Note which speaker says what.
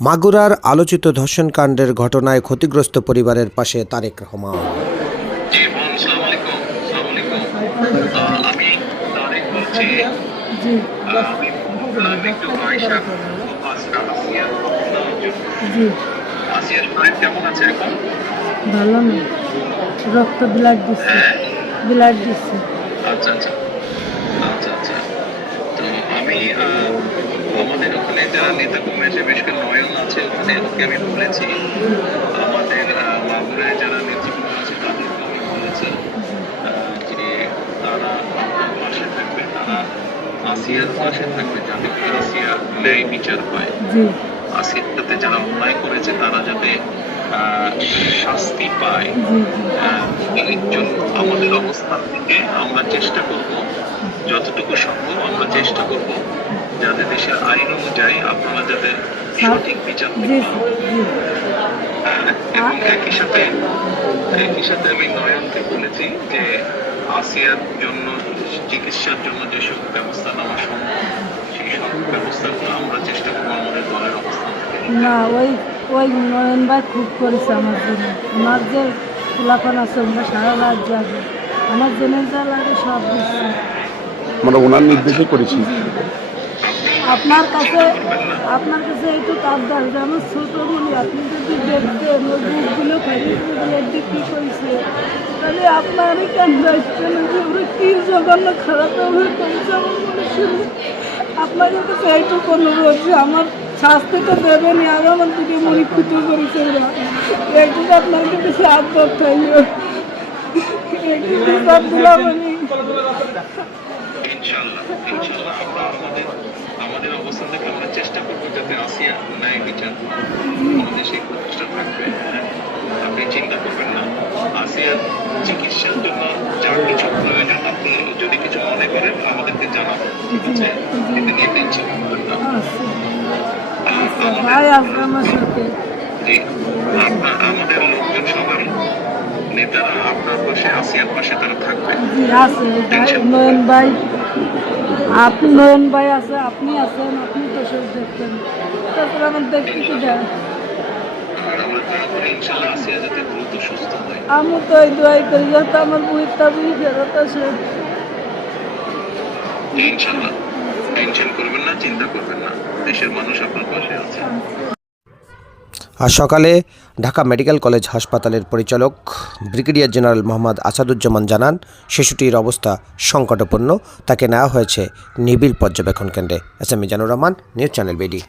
Speaker 1: মাগুরার আলোচিত ধর্ষণকাণ্ডের ঘটনায় ক্ষতিগ্রস্ত পরিবারের পাশে তারেক রহমান।
Speaker 2: ভালো না। রক্ত ব্লাড দিচ্ছে
Speaker 3: হ্যাঁ।
Speaker 2: ব্লাড দিচ্ছে
Speaker 3: আচ্ছা আচ্ছা। আচ্ছা আচ্ছা। তো আমি আহ, আমাদের ওখানে যারা নেতা কমেছে বেশ নয়ন আছে ওখানে ওকে আমি বলেছি। আমাদের মাগুরায় যারা নেতৃত্ব আছে তাদেরকে আমি বলেছি যে তারা পাশে থাকবে তারা আসিয়ার পাশে থাকবে যাতে করে আসিয়া ন্যায় বিচার পায় আসিয়ার সাথে যারা অন্যায় করেছে তারা যাতে আহ, শাস্তি পায়। এর জন্য আমাদের অবস্থান থেকে আমরা চেষ্টা করব যতটুকু সম্ভব আমরা চেষ্টা করব আইন অনুযায়ী আপনারা যাতে সঠিক বিচার হ্যাঁ, এবং একই সাথে একই সাথে আমি নয়নকে বলেছি যে আসিয়ার জন্য চিকিৎসার জন্য যেসব ব্যবস্থা নেওয়া সম্ভব সেই সব ব্যবস্থাগুলো আমরা চেষ্টা করব আমাদের দলের অবস্থান
Speaker 2: না ওই ওই নয়ন ভাই খুব করেছে আমার জন্য। আমার যে খোলাফান আছে ওরা সারা রাত যাবে আমার জন্য যা লাগে সব
Speaker 4: আমরা ওনার নির্দেশে করেছি।
Speaker 2: আপনার কাছে আপনার কাছে একটু আবদার যে আমার ছোট বলি আপনি যদি দেখতেন, ওই বুকগুলো বিক্রি করেছে? তাহলে আপনারই কেন দায়িত্ব না যে ওরা কি জঘন্য খারাপ ব্যবহার আপনাদের কাছে এইটুকু অনুরোধ যে আমার শাস্তি তো দেবেনি, আর আমার দিকে মনে ক্ষতি করেছে ওরা। এইটুকু আপনার কাছে একটু দিলাম আমি
Speaker 3: ইনশাল্লাহ ইনশাল্লাহ আমরা আমাদের আমাদের অবস্থান থেকে আমরা চেষ্টা করব যাতে আসিয়া ন্যায় বিচার আমাদের সেই প্রচেষ্টা থাকবে। হ্যাঁ। আপনি চিন্তা করবেন না আসিয়ার চিকিৎসার জন্য যা কিছু প্রয়োজন আপনি যদি কিছু মনে করেন আমাদেরকে জানাবেন। ঠিক আছে এতে নিয়ে
Speaker 2: আচ্ছা
Speaker 3: জি আপনার আমাদের লোকজন সবাই নেতারা আপনার পাশে আসিয়ার পাশে তারা থাকবে।
Speaker 2: আছে ভাই নয়ন ভাই। আপনি নয়ন ভাই আছে আপনি আছেন আপনি তো সব দেখতেন তারপর দেয়?
Speaker 3: হয়।
Speaker 2: আমি তো এই দোয়াই করি যাতে আমার বুঝটা বুঝি ফেরত আসে।
Speaker 3: ইনশাল্লাহ টেনশন করবেন না চিন্তা করবেন না। দেশের মানুষ আপনার পাশে আছে।
Speaker 1: আজ সকালে ঢাকা মেডিকেল কলেজ হাসপাতালের পরিচালক ব্রিগেডিয়ার জেনারেল মোহাম্মদ আসাদুজ্জামান জানান, শিশুটির অবস্থা সংকটাপন্ন তাকে নেওয়া হয়েছে নিবিড় পর্যবেক্ষণ কেন্দ্রে। S M Janur Rahman, news channel BD.